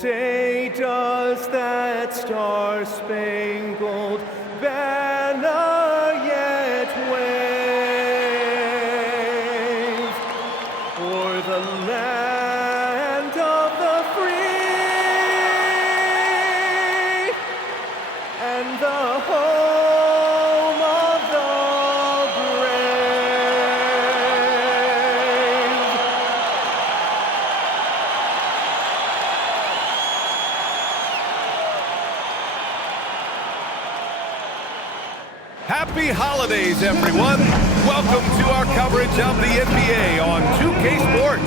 say, does that star-spangled banner yet wave o'er the land of the free and the home of the brave? Happy holidays, everyone. Welcome to our coverage of the NBA on 2K Sports.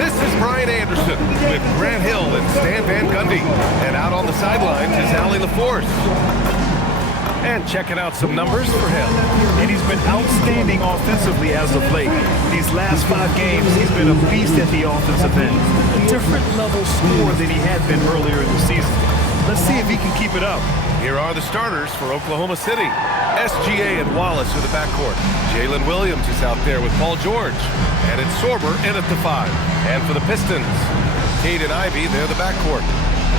This is Brian Anderson with Grant Hill and Stan Van Gundy. And out on the sidelines is Allie LaForce. And checking out some numbers for him. And he's been outstanding offensively as of late. These last 5 games, he's been a beast at the offensive end. A different level score than he had been earlier in the season. Let's see if he can keep it up. Here are the starters for Oklahoma City. SGA and Wallace are the backcourt. Jalen Williams is out there with Paul George. And it's Sorber in at the 5. And for the Pistons, Cade and Ivy, they're the backcourt.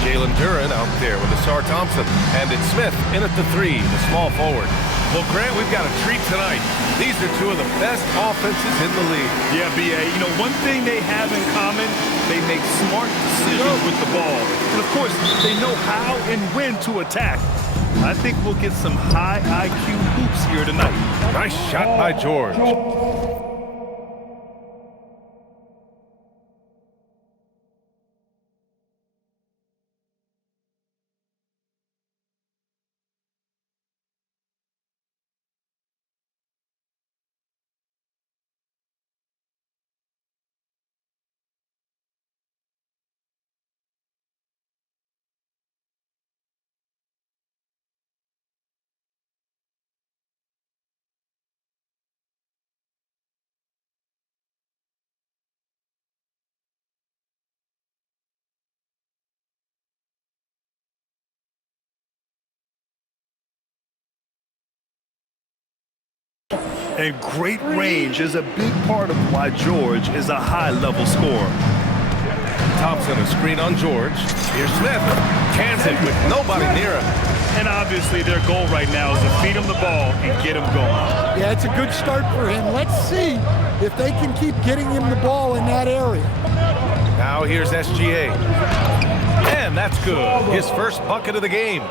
Jalen Duren out there with Asar Thompson. And it's Smith in at the 3, the small forward. Well, Grant, we've got a treat tonight. These are 2 of the best offenses in the league. Yeah, B.A., you know, one thing they have in common, they make smart decisions with the ball. And, of course, they know how and when to attack. I think we'll get some high IQ hoops here tonight. Nice shot by George. And great range is a big part of why George is a high-level scorer. Thompson, a screen on George. Here's Smith. Cans it with nobody near him. And obviously their goal right now is to feed him the ball and get him going. Yeah, it's a good start for him. Let's see if they can keep getting him the ball in that area. Now here's SGA. And that's good. His first bucket of the game.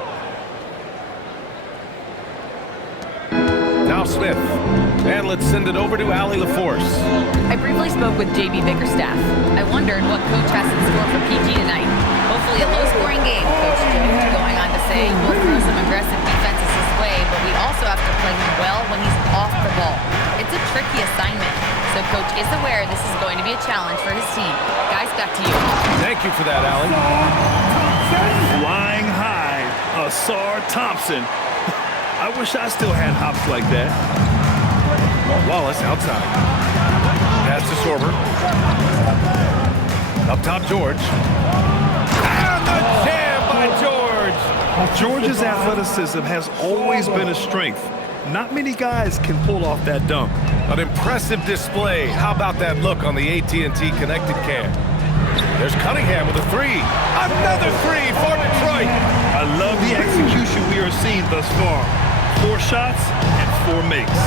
Now Smith. And let's send it over to Allie LaForce. I briefly spoke with JB Bickerstaff. I wondered what coach has in store for PG tonight. Hopefully a low-scoring game, Coach Jones going on to say. We'll throw some aggressive defenses his way, but we also have to play him well when he's off the ball. It's a tricky assignment, so Coach is aware this is going to be a challenge for his team. Guys, back to you. Thank you for that, Allie. Flying high, Asar Thompson. I wish I still had hops like that. Wallace outside. Pass to Sorber. Up top, George. And the jam by George! George's athleticism has always been a strength. Not many guys can pull off that dunk. An impressive display. How about that look on the AT&T connected cam? There's Cunningham with a 3. Another 3 for Detroit. I love the execution we are seeing thus far. 4 shots and 4 makes.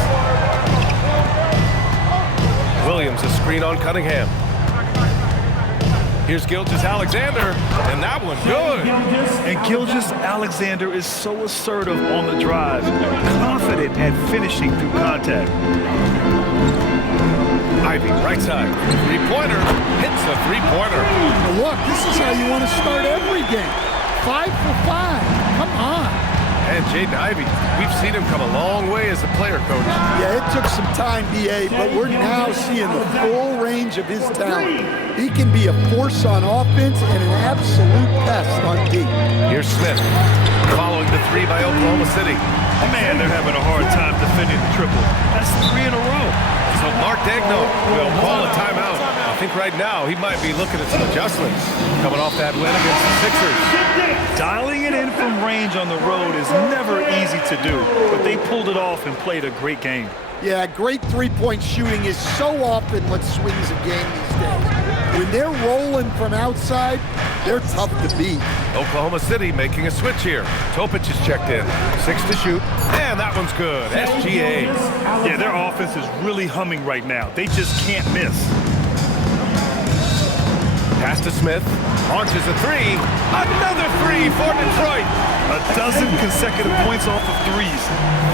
Williams, a screen on Cunningham. Here's Gilgeous-Alexander, and that one good. And Gilgeous-Alexander is so assertive on the drive, confident at finishing through contact. Ivy, right side, 3-pointer, hits a 3-pointer. Look, this is how you want to start every game. 5 for 5. Come on. And Jaden Ivey, we've seen him come a long way as a player, Coach. Yeah, it took some time, B.A., but we're now seeing the full range of his talent. He can be a force on offense and an absolute pest on D. Here's Smith, following the 3 by Oklahoma City. Man, they're having a hard time defending the triple. That's 3 in a row. So Mark Daigneault will call a timeout. I think right now he might be looking at some adjustments coming off that win against the Sixers. Dialing it in from range on the road is never easy to do, but they pulled it off and played a great game. Yeah, great three-point shooting is so often what swings a game these days. When they're rolling from outside, They're tough to beat. Oklahoma City making a switch here. Topic is checked in. 6 to shoot. And that one's good. SGA. Yeah, their offense is really humming right now. They just can't miss. Pass to Smith. Launches a three. Another three for Detroit. A dozen consecutive points off of threes.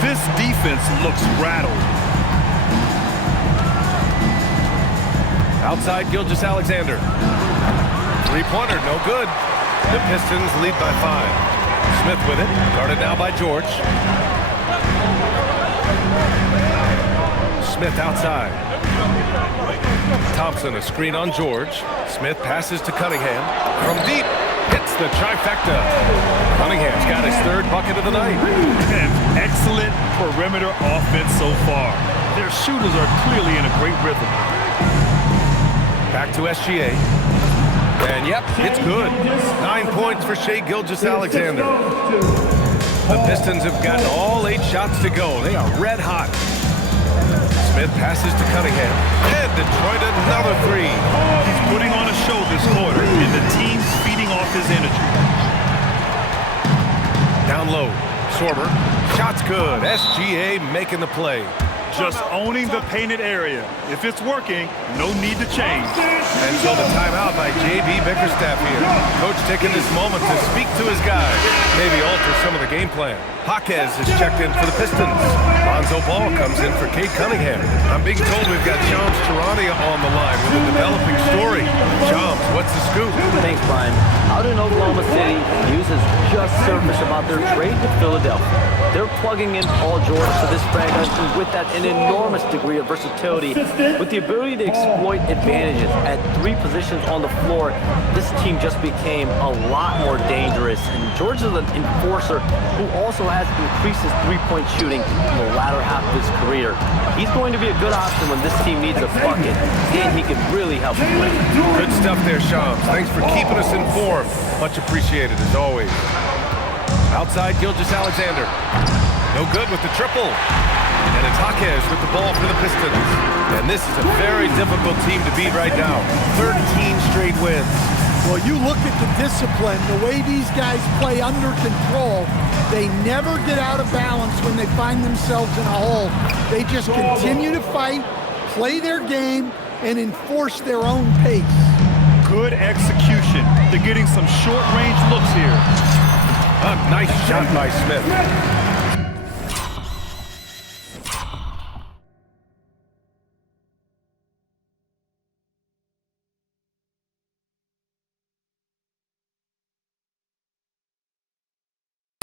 This defense looks rattled. Outside Gilgeous-Alexander. Three-pointer, no good. The Pistons lead by 5. Smith with it. Guarded now by George. Smith outside. Thompson, a screen on George. Smith passes to Cunningham. From deep, hits the trifecta. Cunningham's got his 3rd bucket of the night. And excellent perimeter offense so far. Their shooters are clearly in a great rhythm. Back to SGA. And yep, it's good. 9 points for Shai Gilgeous-Alexander. The Pistons have gotten all 8 shots to go. They are red hot. Smith passes to Cunningham. And Detroit another 3. He's putting on a show this quarter, and the team's feeding off his energy. Down low. Sorber. Shot's good. SGA making the play. Just owning the painted area. If it's working, no need to change. And so the timeout by J.B. Bickerstaff here. Coach taking this moment to speak to his guys. Maybe alter some of the game plan. Jaquez is checked in for the Pistons. Lonzo Ball comes in for Cade Cunningham. I'm being told we've got Shams Charania on the line with a developing story. Shams, what's the scoop? Thanks, Brian. Out in Oklahoma City, news has just surfaced about their trade with Philadelphia. They're plugging in Paul George to this franchise, and with that, an enormous degree of versatility. With the ability to exploit advantages at 3 positions on the floor, this team just became a lot more dangerous. And George is an enforcer who also has increased his 3-point shooting in the latter half of his career. He's going to be a good option when this team needs a bucket, and he can really help them win. Good stuff there, Shams. Thanks for keeping us informed. Much appreciated, as always. Outside Gilgeous-Alexander. No good with the triple. And it's Jaquez with the ball for the Pistons. And this is a very difficult team to beat right now. 13 straight wins. Well, you look at the discipline, the way these guys play under control, they never get out of balance when they find themselves in a hole. They just continue to fight, play their game, and enforce their own pace. Good execution. They're getting some short-range looks here. A nice shot by Smith.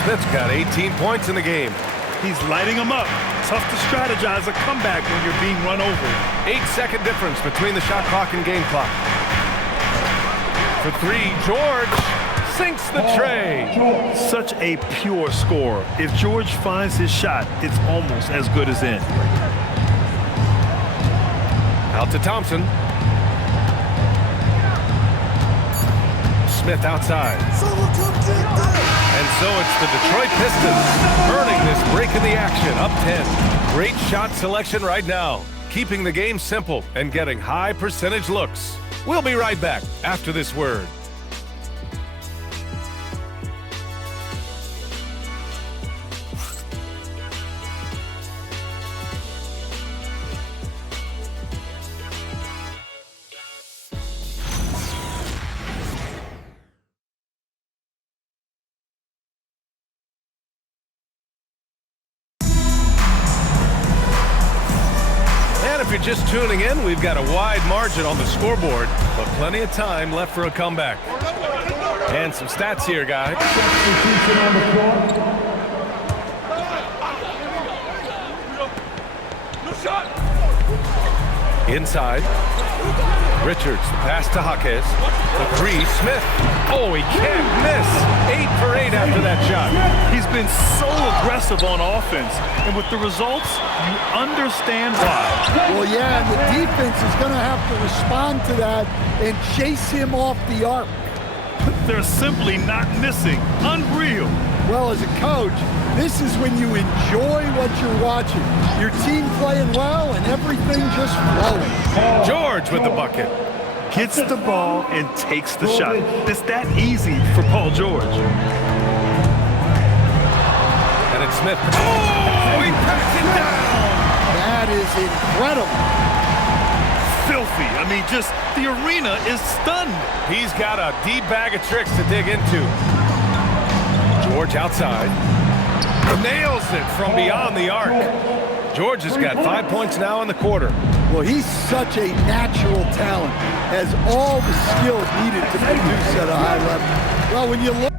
Smith's got 18 points in the game. He's lighting them up. Tough to strategize a comeback when you're being run over. 8-second difference between the shot clock and game clock. For 3, George sinks the tray. Such a pure scorer. If George finds his shot, it's almost as good as in. Out to Thompson. Smith outside. And so it's the Detroit Pistons earning this break in the action, up 10. Great shot selection right now, keeping the game simple and getting high percentage looks. We'll be right back after this word. If you're just tuning in, we've got a wide margin on the scoreboard, but plenty of time left for a comeback. And some stats here, guys. Inside. Richards, the pass to Jaquez. The 3, Smith. Oh, he can't miss. 8 for 8 after that shot. He's been so aggressive on offense, and with the results, you understand why. Well, yeah, and the defense is going to have to respond to that and chase him off the arc. They're simply not missing. Unreal. Well, as a coach, this is when you enjoy what you're watching. Your team playing well and everything just flowing. George with the bucket. gets the ball and takes the shot. It's that easy for Paul George. And it's Smith. Oh, he packs it down. That is incredible. Filthy. I mean, just the arena is stunned. He's got a deep bag of tricks to dig into. George outside. Nails it from beyond the arc. George has got 5 points now in the quarter. Well, he's such a natural talent. Has all the skills needed to produce at a high level. Well, when you look...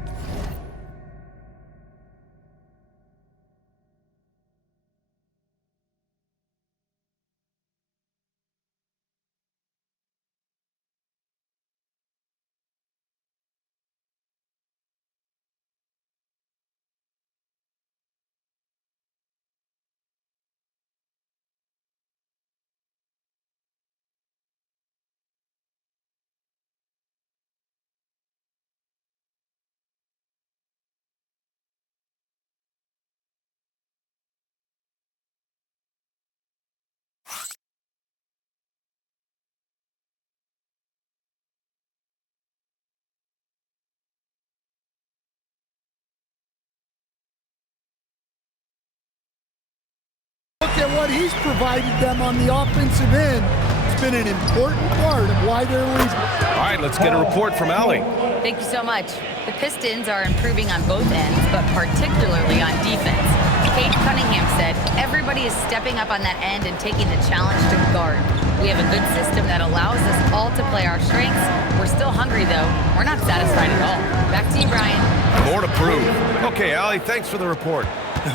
Look at what he's provided them on the offensive end. It's been an important part of why they're losing. All right, let's get a report from Allie. Thank you so much. The Pistons are improving on both ends, but particularly on defense. Cade Cunningham said, everybody is stepping up on that end and taking the challenge to guard. We have a good system that allows us all to play our strengths. We're still hungry, though. We're not satisfied at all. Back to you, Brian. More to prove. Okay, Allie, thanks for the report.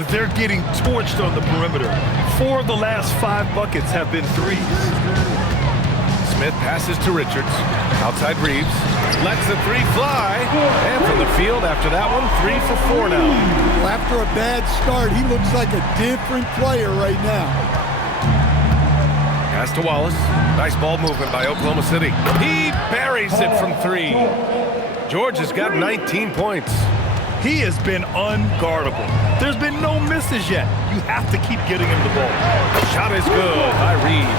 They're getting torched on the perimeter. 4 of the last 5 buckets have been threes. Smith passes to Richards. Outside Reeves. Lets the three fly. And from the field after that one, 3 for 4 now. Well, after a bad start, he looks like a different player right now. Pass to Wallace. Nice ball movement by Oklahoma City. He buries it from 3. George has got 19 points. He has been unguardable. There's been no misses yet. You have to keep getting him the ball. Shot is good by Reeves.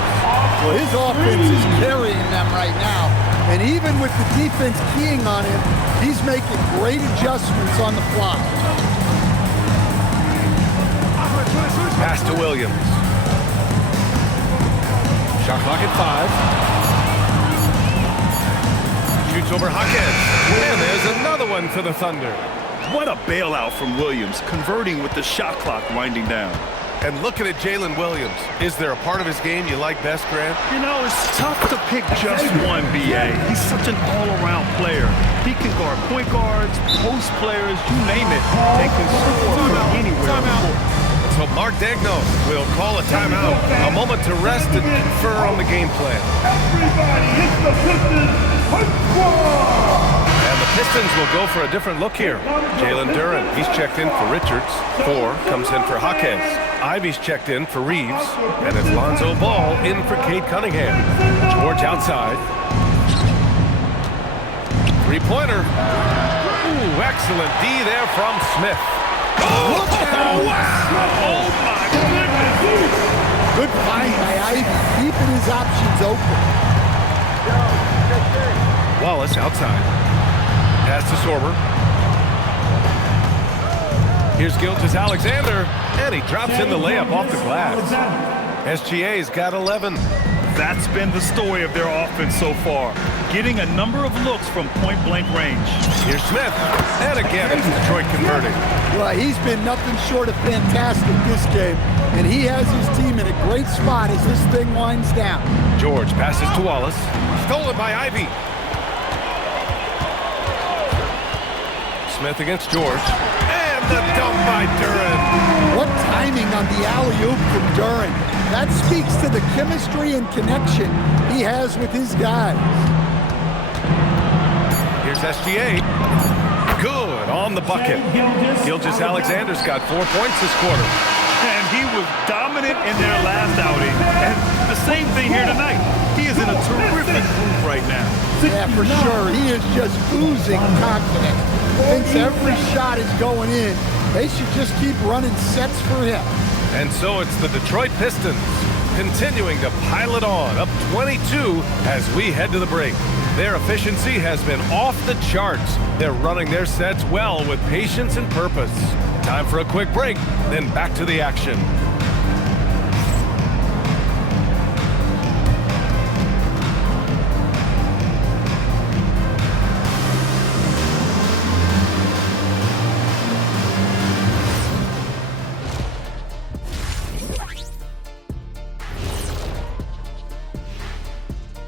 Well, his offense is carrying them right now. And even with the defense keying on him, he's making great adjustments on the fly. Pass to Williams. Shot clock at 5. Shoots over Hawkins. And there's another one for the Thunder. What a bailout from Williams, converting with the shot clock winding down. And looking at Jalen Williams, is there a part of his game you like best, Grant? You know, it's tough to pick just one, B.A. He's such an all-around player. He can guard point guards, post players, you name it, and can score from anywhere. So Mark Dagno will call a timeout. A moment to rest and confer on the game plan. Everybody, it's the Pistons Punch Squad! And the Pistons will go for a different look here. Jalen Duren, he's checked in for Richards. 4 comes in for Hawkins. Ivy's checked in for Reeves. And it's Lonzo Ball in for Cade Cunningham. George outside. 3-pointer. Ooh, excellent D there from Smith. Oh, wow! Oh, my goodness! Good find by Ivy, keeping his options open. Wallace outside. Pass to Sorber. Here's Gilgeous-Alexander, and he drops in the layup off the glass. SGA's got 11. That's been the story of their offense so far, getting a number of looks from point-blank range. Here's Smith, and again it's Detroit converting. Well, he's been nothing short of fantastic this game, and he has his team in a great spot as this thing winds down. George passes to Wallace, stolen by Ivy. Smith against George, and the dunk by Duren. What timing on the alley-oop from Duren. That speaks to the chemistry and connection he has with his guys. Here's SGA. Good on the bucket. Gilgeous-Alexander's got 4 points this quarter. And he was dominant in their last outing. And the same thing here tonight. He is in a terrific groove right now. Yeah, for sure. He is just oozing confidence. Thinks every shot is going in. They should just keep running sets for him. And so it's the Detroit Pistons continuing to pile it on, up 22 as we head to the break. Their efficiency has been off the charts. They're running their sets well with patience and purpose. Time for a quick break, then back to the action.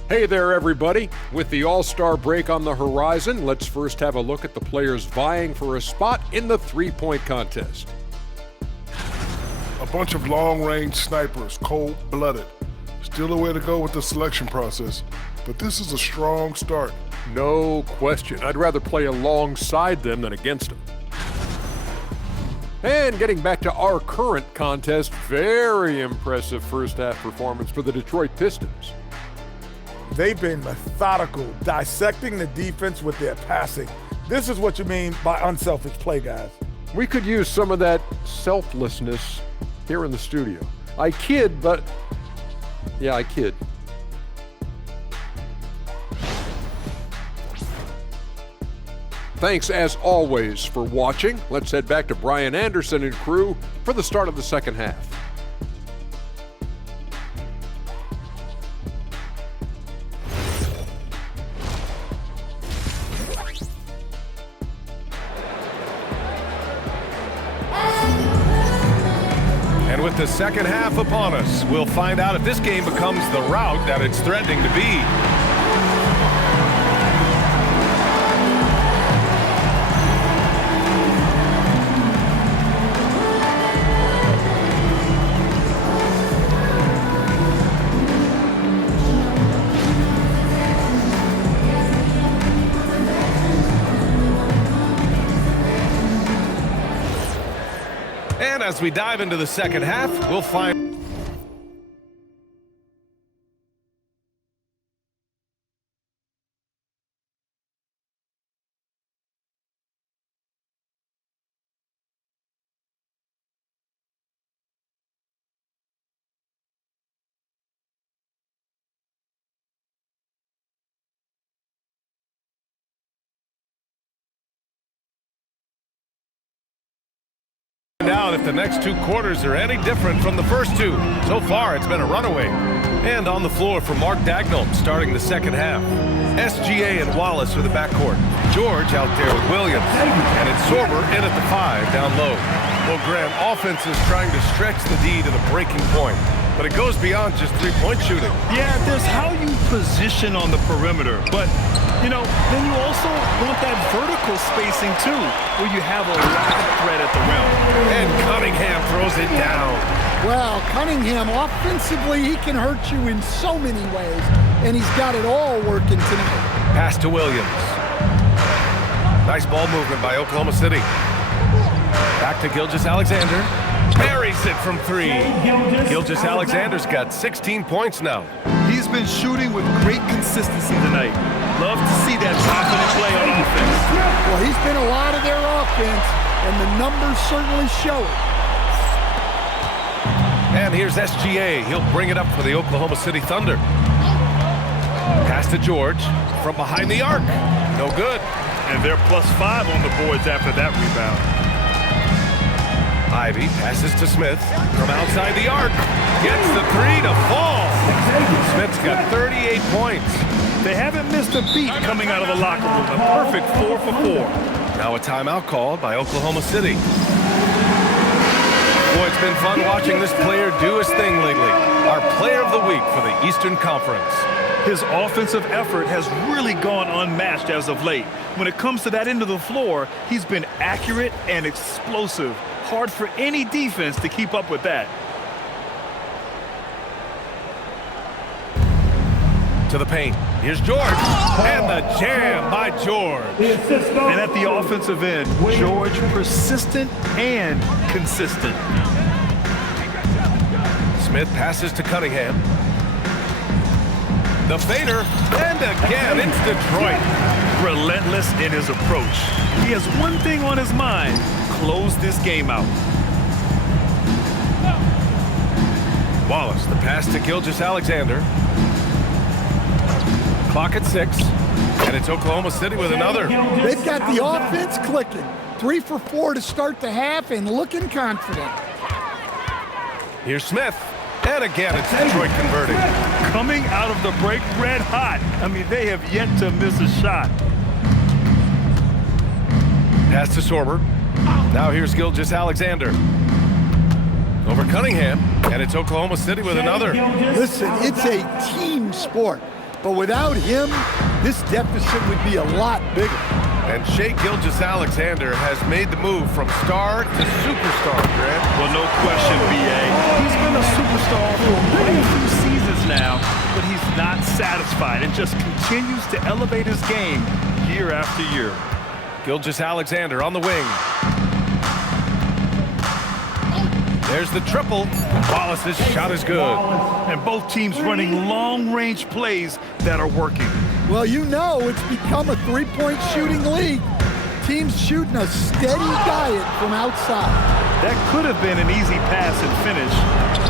Hey there, everybody. With the All-Star break on the horizon, let's first have a look at the players vying for a spot in the three-point contest. A bunch of long-range snipers, cold-blooded. Still a way to go with the selection process, but this is a strong start. No question. I'd rather play alongside them than against them. And getting back to our current contest, very impressive first-half performance for the Detroit Pistons. They've been methodical, dissecting the defense with their passing. This is what you mean by unselfish play, guys. We could use some of that selflessness here in the studio. I kid, but yeah, I kid. Thanks, as always, for watching. Let's head back to Brian Anderson and crew for the start of the second half. And with the second half upon us, we'll find out if this game becomes the rout that it's threatening to be. And as we dive into the second half, we'll find... out if the next two quarters are any different from the first two. So far, it's been a runaway. And on the floor for Mark Dagnall, starting the second half. SGA and Wallace are the backcourt. George out there with Williams. And it's Sorber in at the 5 down low. Well, Graham, offense is trying to stretch the D to the breaking point. But it goes beyond just three-point shooting. Yeah, there's how you position on the perimeter. But, you know, then you also want that vertical spacing, too, where you have a lot of threat at the rim. And Cunningham throws it down. Well, Cunningham, offensively, he can hurt you in so many ways, and he's got it all working tonight. Pass to Williams. Nice ball movement by Oklahoma City. Back to Gilgeous-Alexander. Buries it from 3. Gilgeous-Alexander's got 16 points now. He's been shooting with great consistency tonight. Love to see that confident play on offense. Well, he's been a lot of their offense, and the numbers certainly show it. And here's SGA. He'll bring it up for the Oklahoma City Thunder. Pass to George from behind the arc. No good. And they're +5 on the boards after that rebound. Ivy passes to Smith from outside the arc. Gets the 3 to fall. Smith's got 38 points. They haven't missed a beat coming out of the locker room. A perfect 4 for 4. Now a timeout called by Oklahoma City. Boy, it's been fun watching this player do his thing lately. Our player of the week for the Eastern Conference. His offensive effort has really gone unmatched as of late. When it comes to that end of the floor, he's been accurate and explosive. Hard for any defense to keep up with that. To the paint. Here's George. And the jam by George. And at the offensive end, George persistent and consistent. Smith passes to Cunningham. The fader. And again, it's Detroit. Relentless in his approach. He has one thing on his mind. Close this game out. Wallace. inbounds. The pass to Gilgeous-Alexander. Clock at 6. And it's Oklahoma City with another. They've got the offense clicking. 3 for 4 to start the half and looking confident. Here's Smith. And again, it's Detroit converting. Coming out of the break red hot. I mean, they have yet to miss a shot. Pass to Sorber. Now here's Gilgeous-Alexander. Over Cunningham. And it's Oklahoma City with another. Listen, it's a team sport. But without him, this deficit would be a lot bigger. And Shai Gilgeous-Alexander has made the move from star to superstar, Grant. Well, no question, B.A. He's been a superstar for quite a few seasons now, but he's not satisfied and just continues to elevate his game year after year. Gilgeous-Alexander on the wing. There's the triple. Wallace's shot is good. And both teams running long-range plays that are working. Well, you know it's become a three-point shooting league. Teams shooting a steady diet from outside. That could have been an easy pass and finish.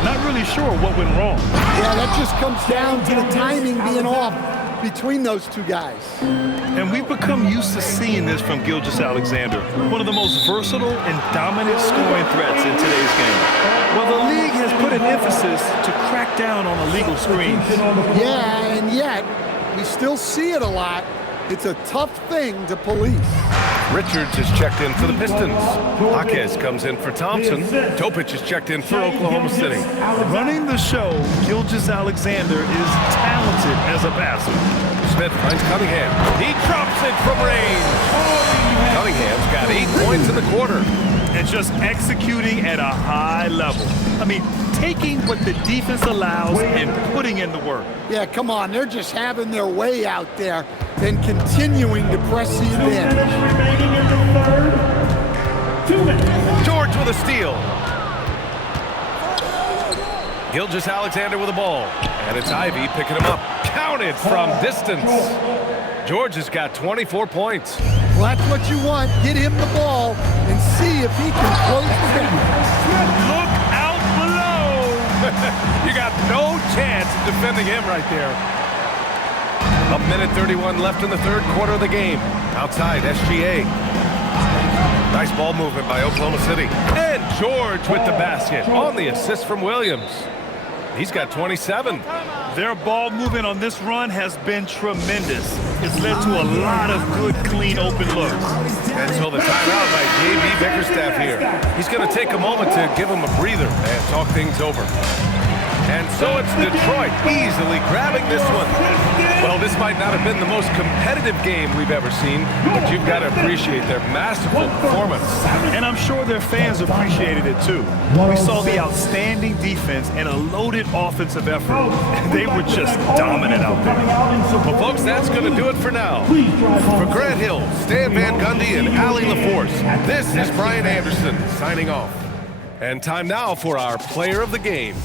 Not really sure what went wrong. Yeah, that just comes down to the timing being off between those two guys. And we've become used to seeing this from Gilgeous-Alexander, one of the most versatile and dominant scoring threats in today's game. Well, the league has put an emphasis to crack down on illegal screens. Yeah, and yet we still see it a lot. It's a tough thing to police. Richards is checked in for the Pistons. Jaquez comes in for Thompson. Topic is checked in for Oklahoma City. Running the show, Gilgeous-Alexander is talented as a passer. Smith finds Cunningham. He drops it from range. Cunningham's got 8 points in the quarter. And just executing at a high level. I mean, taking what the defense allows and putting in the work. Yeah, come on. They're just having their way out there and continuing to press the advantage. Remaining in the third. 2 minutes. George with a steal. Gilgeous-Alexander with the ball. And it's Ivy picking him up. Counted from distance. George has got 24 points. Well, that's what you want. Get him the ball and see if he can close the gap. Look out below! You got no chance of defending him right there. A minute 31 left in the third quarter of the game. Outside, SGA. Nice ball movement by Oklahoma City. And George with the basket on the assist from Williams. He's got 27. Their ball movement on this run has been tremendous. It's led to a lot of good, clean, open looks. And so the timeout by J.B. Bickerstaff here. He's going to take a moment to give him a breather and talk things over. And so it's Detroit easily grabbing this one. Well, this might not have been the most competitive game we've ever seen, but you've got to appreciate their masterful performance. And I'm sure their fans appreciated it too. We saw the outstanding defense and a loaded offensive effort. They were just dominant out there. Well, folks, that's going to do it for now. For Grant Hill, Stan Van Gundy, and Allie LaForce, this is Brian Anderson signing off. And time now for our player of the game.